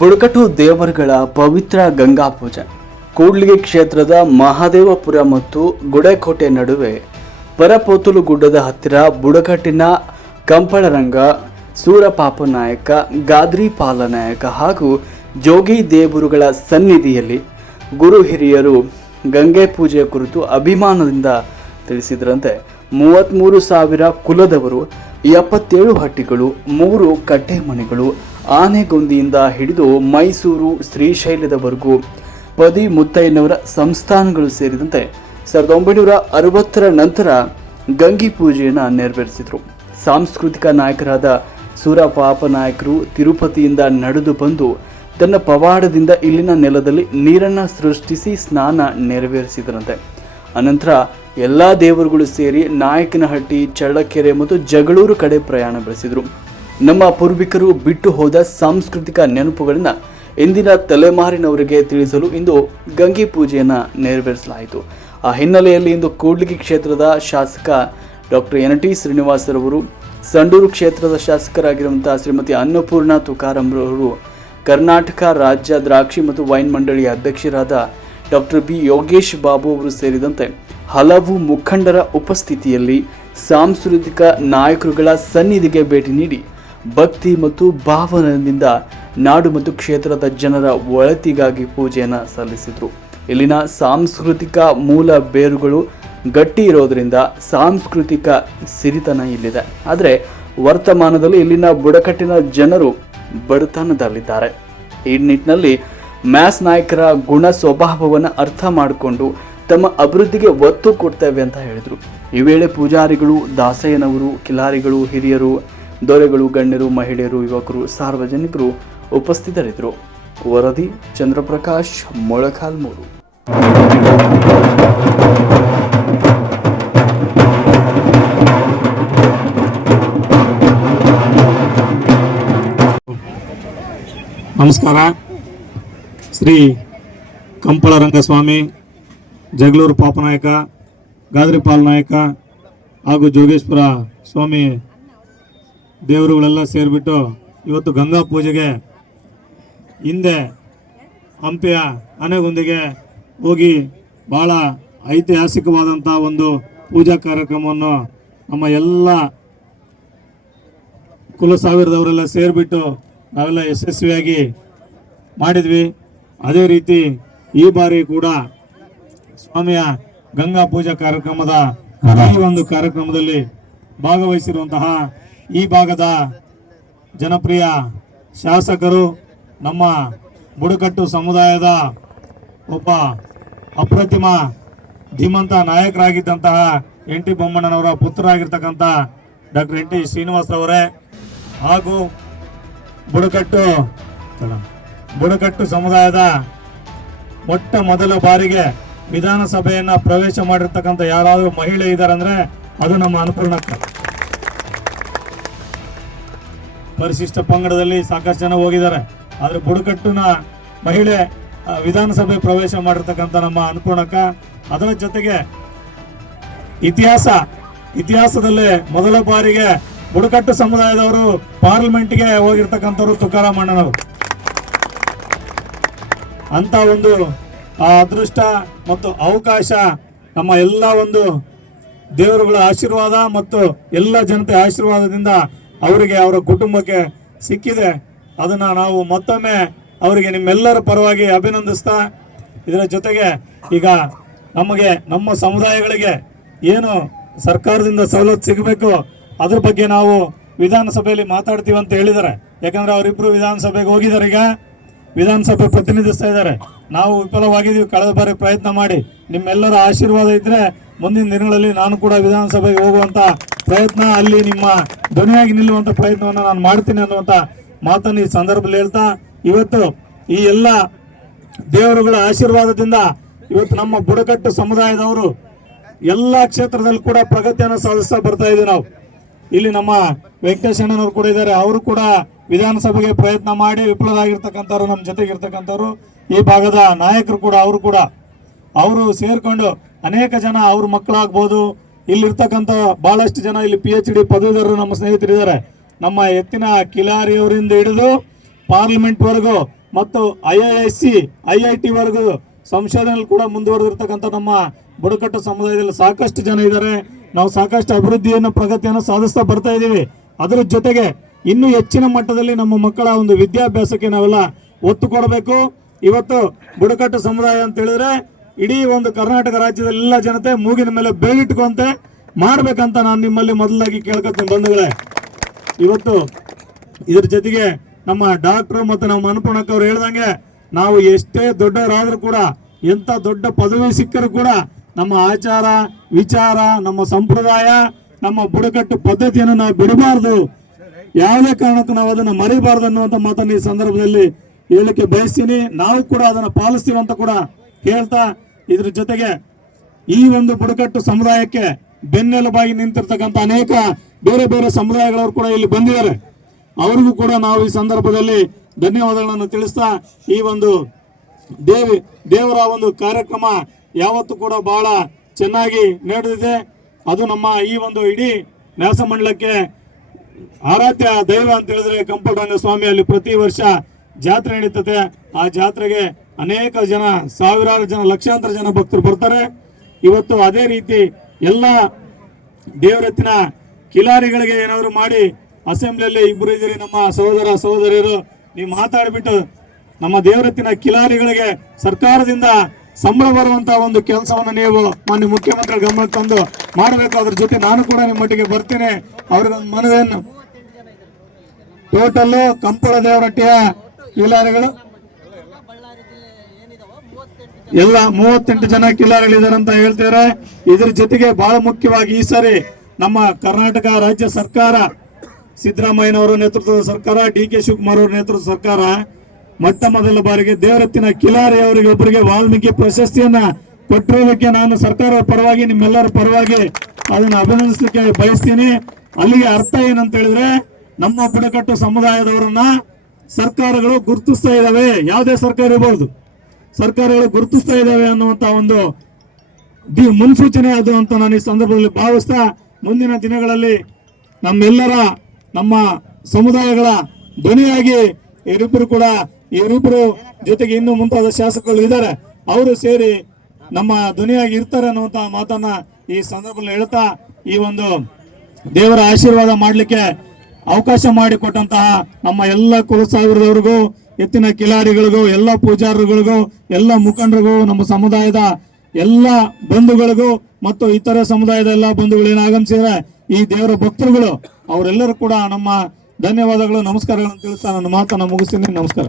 ಬುಡಕಟ್ಟು ದೇವರುಗಳ ಪವಿತ್ರ ಗಂಗಾ ಪೂಜೆ. ಕೂಡ್ಲಿಗೆ ಕ್ಷೇತ್ರದ ಮಹಾದೇವಪುರ ಮತ್ತು ಗುಡೆಕೋಟೆ ನಡುವೆ ಪರಪೋತುಲು ಗುಡ್ಡದ ಹತ್ತಿರ ಬುಡಕಟ್ಟಿನ ಕಂಪಳರಂಗ, ಸೂರಪಾಪ ನಾಯಕ, ಗಾದ್ರಿ ಪಾಲ ನಾಯಕ ಹಾಗೂ ಜೋಗಿ ದೇವರುಗಳ ಸನ್ನಿಧಿಯಲ್ಲಿ ಗುರು ಹಿರಿಯರು ಗಂಗೆ ಪೂಜೆಯ ಕುರಿತು ಅಭಿಮಾನದಿಂದ ತಿಳಿಸಿದ್ರಂತೆ. ಮೂವತ್ತ್ಮೂರು ಸಾವಿರ ಕುಲದವರು, ಎಪ್ಪತ್ತೇಳು ಹಟ್ಟಿಗಳು, ಮೂರು ಕಟ್ಟೆಮನೆಗಳು ಆನೆಗೊಂದಿಯಿಂದ ಹಿಡಿದು ಮೈಸೂರು ಶ್ರೀಶೈಲದವರೆಗೂ ಪದಿ ಮುತ್ತಯ್ಯನವರ ಸಂಸ್ಥಾನಗಳು ಸೇರಿದಂತೆ ಸಾವಿರದ ಒಂಬೈನೂರ ಅರವತ್ತರ ನಂತರ ಗಂಗಿ ಪೂಜೆಯನ್ನು ನೆರವೇರಿಸಿದರು. ಸಾಂಸ್ಕೃತಿಕ ನಾಯಕರಾದ ಸೂರಪಾಪ ನಾಯಕರು ತಿರುಪತಿಯಿಂದ ನಡೆದು ಬಂದು ತನ್ನ ಪವಾಡದಿಂದ ಇಲ್ಲಿನ ನೆಲದಲ್ಲಿ ನೀರನ್ನು ಸೃಷ್ಟಿಸಿ ಸ್ನಾನ ನೆರವೇರಿಸಿದರಂತೆ. ಅನಂತರ ಎಲ್ಲ ದೇವರುಗಳು ಸೇರಿ ನಾಯಕನಹಟ್ಟಿ, ಚಳ್ಳಕೆರೆ ಮತ್ತು ಜಗಳೂರು ಕಡೆ ಪ್ರಯಾಣ ಬೆಳೆಸಿದರು. ನಮ್ಮ ಪೂರ್ವಿಕರು ಬಿಟ್ಟು ಹೋದ ಸಾಂಸ್ಕೃತಿಕ ನೆನಪುಗಳನ್ನು ಇಂದಿನ ತಲೆಮಾರಿನವರಿಗೆ ತಿಳಿಸಲು ಇಂದು ಗಂಗೆ ಪೂಜೆಯನ್ನು ನೆರವೇರಿಸಲಾಯಿತು. ಆ ಹಿನ್ನೆಲೆಯಲ್ಲಿ ಇಂದು ಕೂಡ್ಲಿಗಿ ಕ್ಷೇತ್ರದ ಶಾಸಕ ಡಾಕ್ಟರ್ ಎನ್ ಟಿ ಶ್ರೀನಿವಾಸರವರು, ಸಂಡೂರು ಕ್ಷೇತ್ರದ ಶಾಸಕರಾಗಿರುವಂಥ ಶ್ರೀಮತಿ ಅನ್ನಪೂರ್ಣ ತುಕಾರಂರವರು ಕರ್ನಾಟಕ ರಾಜ್ಯ ದ್ರಾಕ್ಷಿ ಮತ್ತು ವೈನ್ ಮಂಡಳಿಯ ಅಧ್ಯಕ್ಷರಾದ ಡಾಕ್ಟರ್ ಬಿ ಯೋಗೇಶ್ ಬಾಬು ಅವರು ಸೇರಿದಂತೆ ಹಲವು ಮುಖಂಡರ ಉಪಸ್ಥಿತಿಯಲ್ಲಿ ಸಾಂಸ್ಕೃತಿಕ ನಾಯಕರುಗಳ ಸನ್ನಿಧಿಗೆ ಭೇಟಿ ನೀಡಿ ಭಕ್ತಿ ಮತ್ತು ಭಾವನೆಯಿಂದ ನಾಡು ಮತ್ತು ಕ್ಷೇತ್ರದ ಜನರ ಒಳತಿಗಾಗಿ ಪೂಜೆಯನ್ನು ಸಲ್ಲಿಸಿದರು. ಇಲ್ಲಿನ ಸಾಂಸ್ಕೃತಿಕ ಮೂಲ ಬೇರುಗಳು ಗಟ್ಟಿ ಇರೋದರಿಂದ ಸಾಂಸ್ಕೃತಿಕ ಸಿರಿತನ ಇಲ್ಲಿದೆ. ಆದರೆ ವರ್ತಮಾನದಲ್ಲಿ ಇಲ್ಲಿನ ಬುಡಕಟ್ಟಿನ ಜನರು ಬಡತನದಲ್ಲಿದ್ದಾರೆ. ಈ ನಿಟ್ಟಿನಲ್ಲಿ ಮ್ಯಾಸ್ ನಾಯಕರ ಗುಣ ಸ್ವಭಾವವನ್ನು ಅರ್ಥ ಮಾಡಿಕೊಂಡು ತಮ್ಮ ಅಭಿವೃದ್ಧಿಗೆ ಒತ್ತು ಕೊಡ್ತೇವೆ ಅಂತ ಹೇಳಿದರು. ಈ ವೇಳೆ ಪೂಜಾರಿಗಳು, ದಾಸಯ್ಯನವರು, ಕಿಲಾರಿಗಳು, ಹಿರಿಯರು ದೊರೆಗಳು, ಗಣ್ಯರು, ಮಹಿಳೆಯರು, ಯುವಕರು, ಸಾರ್ವಜನಿಕರು ಉಪಸ್ಥಿತರಿದ್ದರು. ವರದಿ, ಚಂದ್ರಪ್ರಕಾಶ್, ಮೊಳಕಾಲ್ಮೂರು. ನಮಸ್ಕಾರ. ಶ್ರೀ ಕಂಪಳ ರಂಗಸ್ವಾಮಿ ಜಗಳೂರು ಪಾಪನಾಯಕ, ಗಾದ್ರಿಪಾಲ್ ನಾಯಕ ಹಾಗೂ ಜೋಗೇಶ್ವರ ಸ್ವಾಮಿ ದೇವರುಗಳೆಲ್ಲ ಸೇರಿಬಿಟ್ಟು ಇವತ್ತು ಗಂಗಾ ಪೂಜೆಗೆ ಹಿಂದೆ ಹಂಪೆಯ ಆನೆಗುಂದಿಗೆ ಹೋಗಿ ಭಾಳ ಐತಿಹಾಸಿಕವಾದಂಥ ಒಂದು ಪೂಜಾ ಕಾರ್ಯಕ್ರಮವನ್ನು ನಮ್ಮ ಎಲ್ಲ ಕುಲ ಸಾವಿರದವರೆಲ್ಲ ಸೇರಿಬಿಟ್ಟು ನಾವೆಲ್ಲ ಯಶಸ್ವಿಯಾಗಿ ಮಾಡಿದ್ವಿ. ಅದೇ ರೀತಿ ಈ ಬಾರಿ ಕೂಡ ಸ್ವಾಮಿಯ ಗಂಗಾ ಪೂಜಾ ಕಾರ್ಯಕ್ರಮದ ಈ ಒಂದು ಕಾರ್ಯಕ್ರಮದಲ್ಲಿ ಭಾಗವಹಿಸಿರುವಂತಹ ಈ ಭಾಗದ ಜನಪ್ರಿಯ ಶಾಸಕರು ನಮ್ಮ ಬುಡಕಟ್ಟು ಸಮುದಾಯದ ಒಬ್ಬ ಅಪ್ರತಿಮ, ಧೀಮಂತ ನಾಯಕರಾಗಿದ್ದಂತಹ ಎನ್ ಟಿ ಬೊಮ್ಮಣ್ಣನವರ ಪುತ್ರರಾಗಿರ್ತಕ್ಕಂಥ ಡಾಕ್ಟರ್ ಎನ್ ಟಿ ಶ್ರೀನಿವಾಸರವರೇ ಹಾಗೂ ಬುಡಕಟ್ಟು ಬುಡಕಟ್ಟು ಸಮುದಾಯದ ಮೊಟ್ಟ ಮೊದಲ ಬಾರಿಗೆ ವಿಧಾನಸಭೆಯನ್ನು ಪ್ರವೇಶ ಮಾಡಿರ್ತಕ್ಕಂಥ ಯಾರಾದರೂ ಮಹಿಳೆ ಇದ್ದಾರೆ ಅಂದ್ರೆ ಅದು ನಮ್ಮ ಅನ್ನಪೂರ್ಣಕ್ಕ. ಪರಿಶಿಷ್ಟ ಪಂಗಡದಲ್ಲಿ ಸಾಕಷ್ಟು ಜನ ಹೋಗಿದ್ದಾರೆ. ಆದರೆ ಬುಡಕಟ್ಟಿನ ಮಹಿಳೆ ವಿಧಾನಸಭೆ ಪ್ರವೇಶ ಮಾಡಿರ್ತಕ್ಕಂಥ ನಮ್ಮ ಅನ್ನಪೂರ್ಣಕ್ಕ, ಅದರ ಜೊತೆಗೆ ಇತಿಹಾಸ, ಇತಿಹಾಸದಲ್ಲೇ ಮೊದಲ ಬಾರಿಗೆ ಬುಡಕಟ್ಟು ಸಮುದಾಯದವರು ಪಾರ್ಲಿಮೆಂಟ್ಗೆ ಹೋಗಿರ್ತಕ್ಕಂಥವ್ರು ತುಕಾರಾಮ್ ಅಣ್ಣನವರು. ಅಂತ ಒಂದು ಅದೃಷ್ಟ ಮತ್ತು ಅವಕಾಶ ನಮ್ಮ ಎಲ್ಲ ಒಂದು ದೇವರುಗಳ ಆಶೀರ್ವಾದ ಮತ್ತು ಎಲ್ಲ ಜನತೆ ಆಶೀರ್ವಾದದಿಂದ ಅವರಿಗೆ ಅವರ ಕುಟುಂಬಕ್ಕೆ ಸಿಕ್ಕಿದೆ. ಅದನ್ನ ನಾವು ಮತ್ತೊಮ್ಮೆ ಅವರಿಗೆ ನಿಮ್ಮೆಲ್ಲರ ಪರವಾಗಿ ಅಭಿನಂದಿಸ್ತಾ ಇದರ ಜೊತೆಗೆ ಈಗ ನಮಗೆ ನಮ್ಮ ಸಮುದಾಯಗಳಿಗೆ ಏನು ಸರ್ಕಾರದಿಂದ ಸವಲತ್ತು ಸಿಗಬೇಕು, ಅದ್ರ ಬಗ್ಗೆ ನಾವು ವಿಧಾನಸಭೆಯಲ್ಲಿ ಮಾತಾಡ್ತೀವಿ ಅಂತ ಹೇಳಿದ್ದಾರೆ. ಯಾಕಂದ್ರೆ ಅವರಿಬ್ಬರು ವಿಧಾನಸಭೆಗೆ ಹೋಗಿದ್ದಾರೆ ಈಗ. ವಿಧಾನಸಭೆ ಪ್ರತಿನಿಧಿಸ್ತಾ ಇದ್ದಾರೆ. ನಾವು ವಿಫಲವಾಗಿದ್ದೀವಿ. ಕಳೆದ ಬಾರಿ ಪ್ರಯತ್ನ ಮಾಡಿ ನಿಮ್ಮೆಲ್ಲರ ಆಶೀರ್ವಾದ ಇದ್ರೆ ಮುಂದಿನ ದಿನಗಳಲ್ಲಿ ನಾನು ಕೂಡ ವಿಧಾನಸಭೆಗೆ ಹೋಗುವಂತ ಪ್ರಯತ್ನ ಅಲ್ಲಿ ನಿಮ್ಮ ಧ್ವನಿಯಾಗಿ ನಿಲ್ಲುವಂತ ಪ್ರಯತ್ನವನ್ನು ನಾನು ಮಾಡ್ತೀನಿ ಅನ್ನುವಂತ ಮಾತನ್ನು ಈ ಸಂದರ್ಭದಲ್ಲಿ ಹೇಳ್ತಾ, ಇವತ್ತು ಈ ಎಲ್ಲ ದೇವರುಗಳ ಆಶೀರ್ವಾದದಿಂದ ಇವತ್ತು ನಮ್ಮ ಬುಡಕಟ್ಟು ಸಮುದಾಯದವರು ಎಲ್ಲ ಕ್ಷೇತ್ರದಲ್ಲಿ ಕೂಡ ಪ್ರಗತಿಯನ್ನು ಸಾಧಿಸ್ತಾ ಬರ್ತಾ ಇದ್ದೀವಿ ನಾವು. ಇಲ್ಲಿ ನಮ್ಮ ವೆಂಕಟೇಶ್ ಅಣ್ಣನವರು ಕೂಡ ಇದ್ದಾರೆ. ಅವರು ಕೂಡ ವಿಧಾನಸಭೆಗೆ ಪ್ರಯತ್ನ ಮಾಡಿ ವಿಫಲರಾಗಿರ್ತಕ್ಕಂಥವ್ರು, ನಮ್ಮ ಜೊತೆಗೆ ಇರ್ತಕ್ಕಂಥವ್ರು, ಈ ಭಾಗದ ನಾಯಕರು ಕೂಡ, ಅವರು ಕೂಡ. ಅವರು ಸೇರಿಕೊಂಡು ಅನೇಕ ಜನ ಅವ್ರ ಮಕ್ಕಳಾಗ್ಬೋದು ಇಲ್ಲಿರ್ತಕ್ಕಂಥ ಬಹಳಷ್ಟು ಜನ ಇಲ್ಲಿ ಪಿ ಎಚ್ ಡಿ ಪದವೀಧರರು ನಮ್ಮ ಸ್ನೇಹಿತರಿದ್ದಾರೆ. ನಮ್ಮ ಎತ್ತಿನ ಕಿಲಾರಿಯವರಿಂದ ಹಿಡಿದು ಪಾರ್ಲಿಮೆಂಟ್ವರೆಗೂ ಮತ್ತು I I I C I I T ವರ್ಗು ಸಂಶೋಧನೆಯಲ್ಲಿ ಕೂಡ ಮುಂದುವರೆದಿರ್ತಕ್ಕಂಥ ನಮ್ಮ ಬುಡಕಟ್ಟು ಸಮುದಾಯದಲ್ಲಿ ಸಾಕಷ್ಟು ಜನ ಇದ್ದಾರೆ. ನಾವು ಸಾಕಷ್ಟು ಅಭಿವೃದ್ಧಿಯನ್ನು, ಪ್ರಗತಿಯನ್ನು ಸಾಧಿಸ್ತಾ ಬರ್ತಾ ಇದ್ದೀವಿ. ಅದರ ಜೊತೆಗೆ ಇನ್ನೂ ಹೆಚ್ಚಿನ ಮಟ್ಟದಲ್ಲಿ ನಮ್ಮ ಮಕ್ಕಳ ಒಂದು ವಿದ್ಯಾಭ್ಯಾಸಕ್ಕೆ ನಾವೆಲ್ಲ ಒತ್ತು ಕೊಡಬೇಕು. ಇವತ್ತು ಬುಡಕಟ್ಟು ಸಮುದಾಯ ಅಂತ ಹೇಳಿದ್ರೆ ಇಡೀ ಒಂದು ಕರ್ನಾಟಕ ರಾಜ್ಯದ ಎಲ್ಲ ಜನತೆ ಮೂಗಿನ ಮೇಲೆ ಬೇಗಿಟ್ಕೊಂತೆ ಮಾಡ್ಬೇಕಂತ ನಾನು ನಿಮ್ಮಲ್ಲಿ ಮೊದಲಾಗಿ ಕೇಳ್ಕೊತೀನಿ ಬಂಧುಗಳೇ. ಇವತ್ತು ಇದ್ರ ಜೊತೆಗೆ ನಮ್ಮ ಡಾಕ್ಟ್ರು ಮತ್ತು ನಮ್ಮ ಅನ್ಪೂರ್ಣಕ್ಕ ಅವ್ರು ಹೇಳ್ದಂಗೆ ನಾವು ಎಷ್ಟೇ ದೊಡ್ಡವರಾದ್ರೂ ಕೂಡ ಎಂತ ದೊಡ್ಡ ಪದವಿ ಸಿಕ್ಕರೂ ಕೂಡ ನಮ್ಮ ಆಚಾರ, ವಿಚಾರ, ನಮ್ಮ ಸಂಪ್ರದಾಯ, ನಮ್ಮ ಬುಡಕಟ್ಟು ಪದ್ಧತಿಯನ್ನು ನಾವು ಬಿಡಬಾರ್ದು. ಯಾವುದೇ ಕಾರಣಕ್ಕೂ ನಾವು ಅದನ್ನು ಮರಿಬಾರ್ದು ಅನ್ನುವಂಥ ಮಾತನ್ನು ಈ ಸಂದರ್ಭದಲ್ಲಿ ಹೇಳಲಿಕ್ಕೆ ಬಯಸ್ತೀನಿ. ನಾವು ಕೂಡ ಅದನ್ನು ಪಾಲಿಸ್ತೀವಿ ಅಂತ ಕೂಡ ಹೇಳ್ತಾ ಇದ್ರ ಜೊತೆಗೆ ಈ ಒಂದು ಬುಡಕಟ್ಟು ಸಮುದಾಯಕ್ಕೆ ಬೆನ್ನೆಲುಬಾಗಿ ನಿಂತಿರ್ತಕ್ಕಂಥ ಅನೇಕ ಬೇರೆ ಬೇರೆ ಸಮುದಾಯಗಳವರು ಕೂಡ ಇಲ್ಲಿ ಬಂದಿದ್ದಾರೆ. ಅವ್ರಿಗೂ ಕೂಡ ನಾವು ಈ ಸಂದರ್ಭದಲ್ಲಿ ಧನ್ಯವಾದಗಳನ್ನು ತಿಳಿಸ್ತಾ ಈ ಒಂದು ದೇವಿ, ದೇವರ ಒಂದು ಕಾರ್ಯಕ್ರಮ ಯಾವತ್ತೂ ಕೂಡ ಬಹಳ ಚೆನ್ನಾಗಿ ನಡೆದಿದೆ. ಅದು ನಮ್ಮ ಈ ಒಂದು ಇಡೀ ನ್ಯಾಸ ಮಂಡಲಕ್ಕೆ ಆರಾಧ್ಯ ದೈವ ಅಂತ ಹೇಳಿದ್ರೆ ಸ್ವಾಮಿ ಅಲ್ಲಿ ಪ್ರತಿ ವರ್ಷ ಜಾತ್ರೆ ನಡೀತದೆ. ಆ ಜಾತ್ರೆಗೆ ಅನೇಕ ಜನ, ಸಾವಿರಾರು ಜನ, ಲಕ್ಷಾಂತರ ಜನ ಭಕ್ತರು ಬರ್ತಾರೆ. ಇವತ್ತು ಅದೇ ರೀತಿ ಎಲ್ಲ ದೇವರತ್ತಿನ ಕಿಲಾರಿಗಳಿಗೆ ಏನಾದರೂ ಮಾಡಿ ಅಸೆಂಬ್ಲಿಯಲ್ಲಿ ಇಬ್ಬರು ಇದ್ದೀರಿ, ನಮ್ಮ ಸಹೋದರ ಸಹೋದರಿಯರು, ನೀವು ಮಾತಾಡಿಬಿಟ್ಟು ನಮ್ಮ ದೇವರತ್ತಿನ ಕಿಲಾರಿಗಳಿಗೆ ಸರ್ಕಾರದಿಂದ ಸಂಬಳ ಬರುವಂತಹ ಒಂದು ಕೆಲಸವನ್ನು ನೀವು ಮಾನ್ಯ ಮುಖ್ಯಮಂತ್ರಿ ಗಮನಕ್ಕೆ ತಂದು ಮಾಡಬೇಕು. ಅದ್ರ ಜೊತೆ ನಾನು ಕೂಡ ನಿಮ್ಮ ಮಟ್ಟಿಗೆ ಬರ್ತೇನೆ. ಅವ್ರಿಗೊಂದು ಮನವಿಯನ್ನು. ಟೋಟಲ್ ಕಂಪಳ ದೇವರಟ್ಟಿಯ ಕಿಲಾರಿಗಳು. ಎಲ್ಲ ಮೂವತ್ತೆಂಟು ಜನ ಕಿಲಾರಿಗಳಿದ್ದಾರೆ ಅಂತ ಹೇಳ್ತಾರೆ ಇದ್ರ ಜೊತೆಗೆ ಬಹಳ ಮುಖ್ಯವಾಗಿ ಈ ಸಾರಿ ನಮ್ಮ ಕರ್ನಾಟಕ ರಾಜ್ಯ ಸರ್ಕಾರ, ಸಿದ್ದರಾಮಯ್ಯನವರ ನೇತೃತ್ವದ ಸರ್ಕಾರ, ಡಿ ಕೆ ಶಿವಕುಮಾರ್ ಅವರ ನೇತೃತ್ವದ ಸರ್ಕಾರ ಮೊಟ್ಟ ಮೊದಲ ಬಾರಿಗೆ ದೇವರತ್ತಿನ ಕಿಲಾರಿ ಅವರಿಗೆ ಒಬ್ಬರಿಗೆ ವಾಲ್ಮೀಕಿ ಪ್ರಶಸ್ತಿಯನ್ನ ಕೊಟ್ಟಿರೋದಕ್ಕೆ ನಾನು ಸರ್ಕಾರದ ಪರವಾಗಿ, ನಿಮ್ಮೆಲ್ಲರ ಪರವಾಗಿ ಅದನ್ನ ಅಭಿನಂದಿಸಲಿಕ್ಕೆ ಬಯಸ್ತೀನಿ. ಅಲ್ಲಿಗೆ ಅರ್ಥ ಏನಂತ ಹೇಳಿದ್ರೆ ನಮ್ಮ ಬುಡಕಟ್ಟು ಸಮುದಾಯದವರನ್ನ ಸರ್ಕಾರಗಳು ಗುರುತಿಸ್ತಾ ಇದಾವೆ ಯಾವುದೇ ಸರ್ಕಾರ ಇರಬಹುದು ಸರ್ಕಾರಗಳು ಗುರುತಿಸ್ತಾ ಇದ್ದಾವೆ ಅನ್ನುವಂತ ಒಂದು ದಿ- ಮುನ್ಸೂಚನೆ ಅದು ಅಂತ ನಾನು ಈ ಸಂದರ್ಭದಲ್ಲಿ ಭಾವಿಸ್ತಾ ಮುಂದಿನ ದಿನಗಳಲ್ಲಿ ನಮ್ಮೆಲ್ಲರ, ನಮ್ಮ ಸಮುದಾಯಗಳ ಧ್ವನಿಯಾಗಿ ಇವರಿಬ್ಬರು ಕೂಡ ಇವರಿಬ್ಬರು ಜೊತೆಗೆ ಇನ್ನೂ ಮುಂತಾದ ಶಾಸಕರು ಇದ್ದಾರೆ. ಅವರು ಸೇರಿ ನಮ್ಮ ಧ್ವನಿಯಾಗಿ ಇರ್ತಾರೆ ಅನ್ನುವಂತ ಮಾತನ್ನ ಈ ಸಂದರ್ಭದಲ್ಲಿ ಹೇಳ್ತಾ ಈ ಒಂದು ದೇವರ ಆಶೀರ್ವಾದ ಮಾಡಲಿಕ್ಕೆ ಅವಕಾಶ ಮಾಡಿಕೊಟ್ಟಂತಹ ನಮ್ಮ ಎಲ್ಲ ಕುಲಸಾಗರದವ್ರಿಗೂ ಎತ್ತಿನ ಕಿಲಾರಿಗಳಿಗೂ ಎಲ್ಲ ಪೂಜಾರಿಗಳಿಗೂ, ಎಲ್ಲ ಮುಖಂಡರಿಗೂ, ನಮ್ಮ ಸಮುದಾಯದ ಎಲ್ಲ ಬಂಧುಗಳಿಗೂ ಮತ್ತು ಇತರ ಸಮುದಾಯದ ಎಲ್ಲ ಬಂಧುಗಳು ಆಗಮಿಸಿದರೆ ಆಗಮಿಸಿದ್ರೆ, ಈ ದೇವರ ಭಕ್ತರುಗಳು, ಅವರೆಲ್ಲರೂ ಕೂಡ ನಮ್ಮ ಧನ್ಯವಾದಗಳು, ನಮಸ್ಕಾರಗಳನ್ನು ತಿಳಿಸ್ತಾ ನನ್ನ ಮಾತನ್ನು ಮುಗಿಸ್ತೀನಿ. ನಮಸ್ಕಾರ.